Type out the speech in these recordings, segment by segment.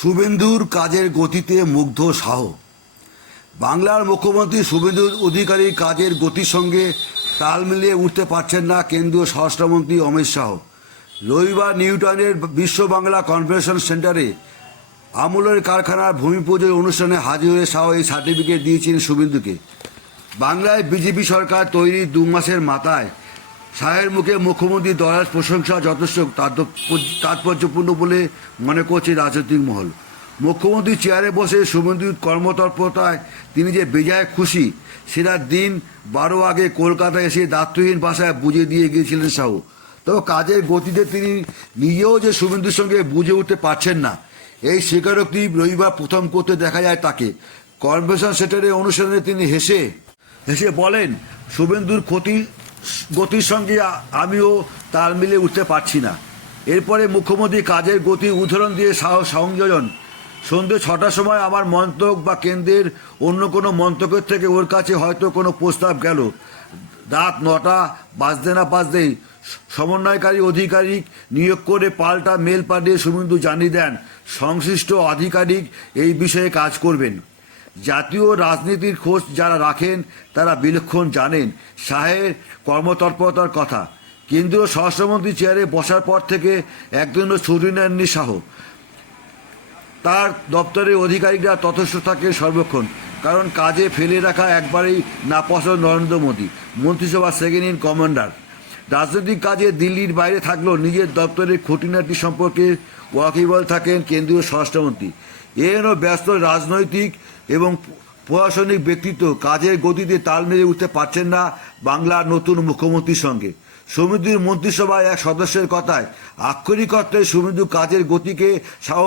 শুভেন্দুর কাজের গতিতে মুগ্ধ শাহ। বাংলার মুখ্যমন্ত্রী শুভেন্দু অধিকারীর কাজের গতির সঙ্গে তাল মিলিয়ে উঠতে পারছেন না কেন্দ্রীয় স্বরাষ্ট্রমন্ত্রী অমিত শাহ। রবিবার নিউটাউনের বিশ্ব বাংলা কনভেনশন সেন্টারে আমুলের কারখানার ভূমি পুজোর অনুষ্ঠানে হাজির হয়ে শাহ এই সার্টিফিকেট দিয়েছেন শুভেন্দুকে। বাংলায় বিজেপি সরকার তৈরি 2 মাসের মাথায় শাহের মুখে মুখ্যমন্ত্রী দলের প্রশংসা যথেষ্ট তাৎপর্যপূর্ণ বলে মনে করছে রাজনৈতিক মহল। মুখ্যমন্ত্রী চেয়ারে বসে শুভেন্দুর কর্মতৎপরতায় তিনি যে বেজায় খুশি সেটা দিন 12 আগে কলকাতায় এসে দায়িত্বহীন ভাষায় বুঝিয়ে দিয়ে গিয়েছিলেন শাহ। তবে কাজের গতিতে তিনি নিজেও যে শুভেন্দুর সঙ্গে বুঝে উঠতে পারছেন না এই স্বীকারোক্তি রবিবার প্রথম করতে দেখা যায় তাকে। কনভেনশন সেন্টারের অনুষ্ঠানে তিনি হেসে বলেন, শুভেন্দুর গতির সঙ্গে আমিও তাল মিলে উঠতে পারছি না। এরপরে মুখ্যমন্ত্রী কাজের গতির উদাহরণ দিয়ে সংযোজন, সন্ধ্যে 6টার সময় আমার মন্তব্য বা কেন্দ্রের অন্য কোনো মন্তব্যের থেকে ওর কাছে হয়তো কোনো প্রস্তাব গেল। রাত 9টা বাজতে না বাজতেই সমন্বয়কারী আধিকারিক নিয়োগ করে পাল্টা মেল পাঠিয়ে শুভেন্দু জানিয়ে দেন সংশ্লিষ্ট আধিকারিক এই বিষয়ে কাজ করবেন। জাতীয় রাজনীতির খোঁজ যারা রাখেন তারা বিলক্ষণ জানেন শাহের কর্মতৎপরতার কথা। কেন্দ্রীয় স্বরাষ্ট্রমন্ত্রী চেয়ারে বসার পর থেকে একদিনও ছুটি নেননি শাহ। তার দপ্তরের অধিকারিকরা তথস্থ থাকে সর্বক্ষণ, কারণ কাজে ফেলে রাখা একবারেই নাপসন্দ নরেন্দ্র মোদী, মন্ত্রিসভার সেকেন্ড ইন কমান্ডার। রাজনৈতিক কাজে দিল্লির বাইরে থাকলেও নিজের দপ্তরের খুঁটিনাটি সম্পর্কে ওয়াকিবহাল থাকেন কেন্দ্রীয় স্বরাষ্ট্রমন্ত্রী। এর ব্যস্ত রাজনৈতিক এবং প্রশাসনিক ব্যক্তিত্ব কাজের গতিতে তাল মেরে উঠতে পারছেন না বাংলার নতুন মুখ্যমন্ত্রীর সঙ্গে। শুভেন্দুর মন্ত্রিসভায় এক সদস্যের কথায় আক্ষরিক অর্থে শুভেন্দু কাজের গতিকে শাহকে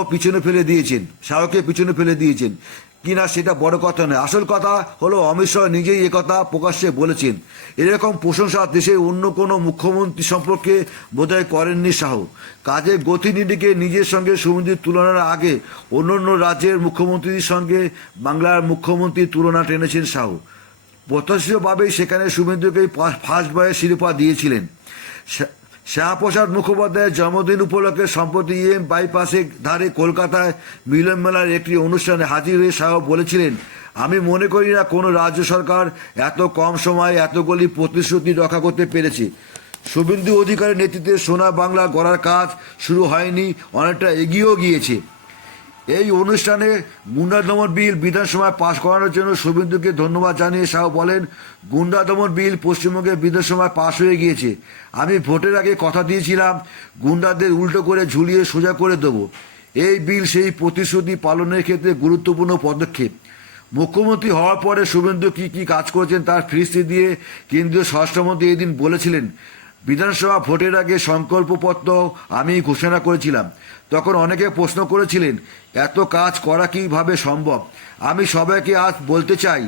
পিছনে ফেলে দিয়েছেন কিনা সেটা বড় কথা নয়। আসল কথা হলো অমিত শাহ নিজেই একথা প্রকাশ্যে বলেছেন। এরকম প্রশংসা দেশের অন্য কোনো মুখ্যমন্ত্রী সম্পর্কে বোধহয় করেননি শাহ। কাজের গতিনিধিকে নিজের সঙ্গে শুভেন্দুর তুলনার আগে অন্য রাজ্যের মুখ্যমন্ত্রীর সঙ্গে বাংলার মুখ্যমন্ত্রীর তুলনা টেনেছেন শাহ। প্রত্যাশিতভাবেই সেখানে শুভেন্দুকেই ফার্স্ট বয়ের শিরোপা দিয়েছিলেন। শ্যামাপ্রসাদ মুখোপাধ্যায়ের জন্মদিন উপলক্ষে সম্প্রতি বাইপাসের ধারে কলকাতায় মিলন মেলার একটি অনুষ্ঠানে হাজির হয়ে শাহ বলেছিলেন, আমি মনে করি না কোনো রাজ্য সরকার এত কম সময়ে এতগুলি প্রতিশ্রুতি রক্ষা করতে পেরেছে। শুভেন্দু অধিকারীর নেতৃত্বে সোনা বাংলা গড়ার কাজ শুরু হয়নি, অনেকটা এগিয়েও গিয়েছে। এই অনুষ্ঠানে গুন্ডা দমন বিল বিধানসভায় পাশ করানোর জন্য শুভেন্দুকে ধন্যবাদ জানিয়ে শাহ বলেন, গুন্ডা দমন বিল পশ্চিমবঙ্গে বিধানসভায় পাশ হয়ে গিয়েছে। আমি ভোটের আগে কথা দিয়েছিলাম গুন্ডাদের উল্টো করে ঝুলিয়ে সোজা করে দেব। এই বিল সেই প্রতিশ্রুতি পালনের ক্ষেত্রে গুরুত্বপূর্ণ পদক্ষেপ। মুখ্যমন্ত্রী হওয়ার পরে শুভেন্দু কী কাজ করেছেন তার ফিরিস্তি দিয়ে কেন্দ্রীয় স্বরাষ্ট্রমন্ত্রী এদিন বলেছিলেন, বিধানসভা ভোটের আগে সংকল্পপত্র আমি ঘোষণা করেছিলাম। তখন অনেকে প্রশ্ন করেছিলেন এত কাজ করা কীভাবে সম্ভব। আমি সবাইকে আজ বলতে চাই,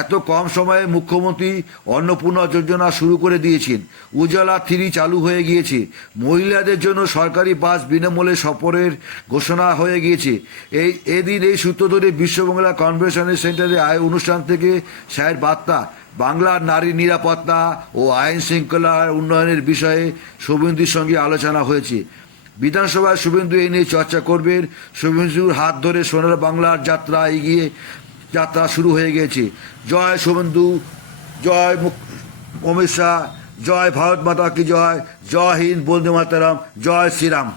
এত কম সময়ে মুখ্যমন্ত্রী অন্নপূর্ণা যোজনা শুরু করে দিয়েছেন, উজালা 3 চালু হয়ে গিয়েছে, মহিলাদের জন্য সরকারি বাস বিনামূল্যে সফরের ঘোষণা হয়ে গিয়েছে। এদিন এই সূত্র ধরে বিশ্ববাংলা কনভেনশন সেন্টারে অনুষ্ঠান থেকে শাহের বার্তা, বাংলার নারী নিরাপত্তা ও আইন শৃঙ্খলার উন্নয়নের বিষয়ে শুভেন্দুর সঙ্গে আলোচনা হয়েছে। বিধানসভায় শুভেন্দু এই নিয়ে চর্চা করবেন। শুভেন্দুর হাত ধরে সোনার বাংলার যাত্রা শুরু হয়ে গেছে। জয় শুভেন্দু, জয় অমিত শাহ, জয় ভারত মাতা কি জয়, জয় হিন্দ, বন্দে মাতরম, জয় শ্রীরাম।